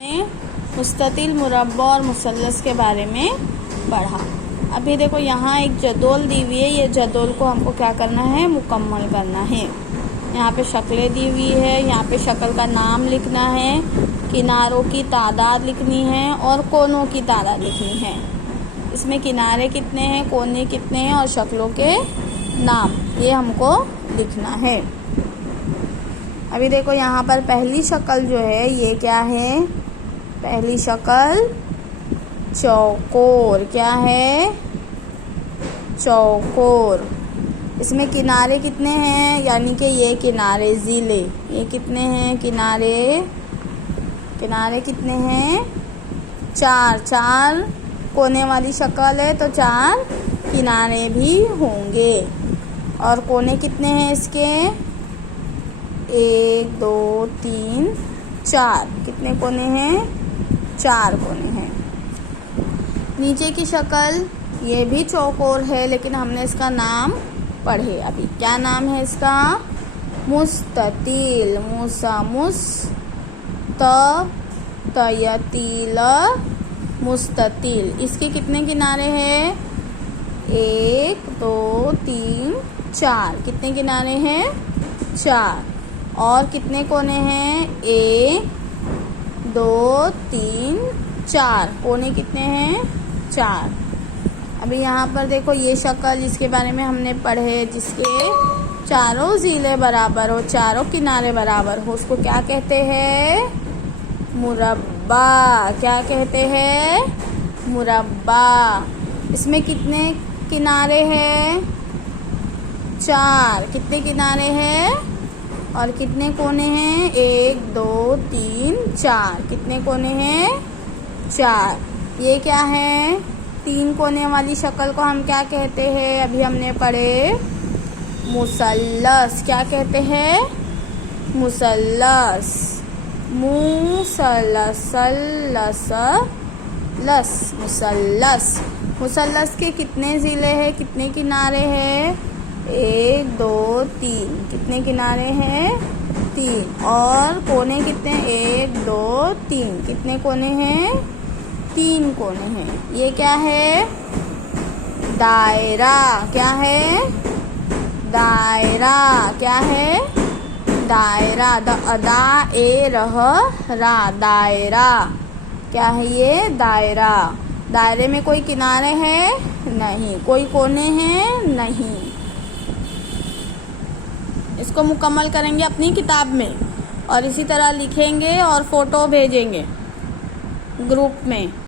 ने मुस्ततिल, मुरब्बा और मुसल्लस के बारे में पढ़ा। अभी देखो यहाँ एक जदोल दी हुई है। ये जदोल को हमको क्या करना है, मुकम्मल करना है। यहाँ पे शक्लें दी हुई है। यहाँ पे शक्ल का नाम लिखना है, किनारों की तादाद लिखनी है और कोनों की तादाद लिखनी है। इसमें किनारे कितने हैं, कोने कितने हैं और शक्लों के नाम, ये हमको लिखना है। अभी देखो यहाँ पर पहली शक्ल जो है ये क्या है, पहली शक्ल चौकोर। क्या है, चौकोर। इसमें किनारे कितने हैं, यानी कि ये किनारे ज़िले, ये कितने हैं किनारे, किनारे कितने हैं, चार। चार कोने वाली शक्ल है तो चार किनारे भी होंगे। और कोने कितने हैं इसके, 1 2 3 4। कितने कोने हैं, 4 कोने हैं। नीचे की शक्ल ये भी चौकोर है, लेकिन हमने इसका नाम पढ़े अभी। क्या नाम है इसका, मुस्ततिल। तयतील, मुस्ततिल। इसके कितने किनारे हैं, 1 2 3 4। कितने किनारे हैं, 4। और कितने कोने हैं, 1 2 3 4। कोने कितने हैं, 4। अभी यहाँ पर देखो ये शक्ल जिसके बारे में हमने पढ़े, जिसके चारों ज़िले बराबर हो, चारों किनारे बराबर हो, उसको क्या कहते हैं, मुरब्बा। क्या कहते हैं, मुरब्बा। इसमें कितने किनारे हैं, 4। कितने किनारे हैं और कितने कोने हैं, 1 2 3 4। कितने कोने हैं, 4। ये क्या है, 3 कोने वाली शक्ल को हम क्या कहते हैं, अभी हमने पढ़े, मुसल्लस। क्या कहते हैं, मुसल्लस। मुसल्लस। मुसल्लस के कितने ज़िले हैं, कितने किनारे हैं, 1 2 3। कितने किनारे हैं, 3। और कोने कितने, 1 2 3। कितने कोने हैं, 3 कोने हैं। ये क्या है, दायरा। क्या है, दायरा। क्या है, दायरा। दायरा। क्या है ये, दायरा। दायरे में कोई किनारे हैं नहीं, कोई कोने हैं नहीं। इसको मुकम्मल करेंगे अपनी किताब में और इसी तरह लिखेंगे और फ़ोटो भेजेंगे ग्रुप में।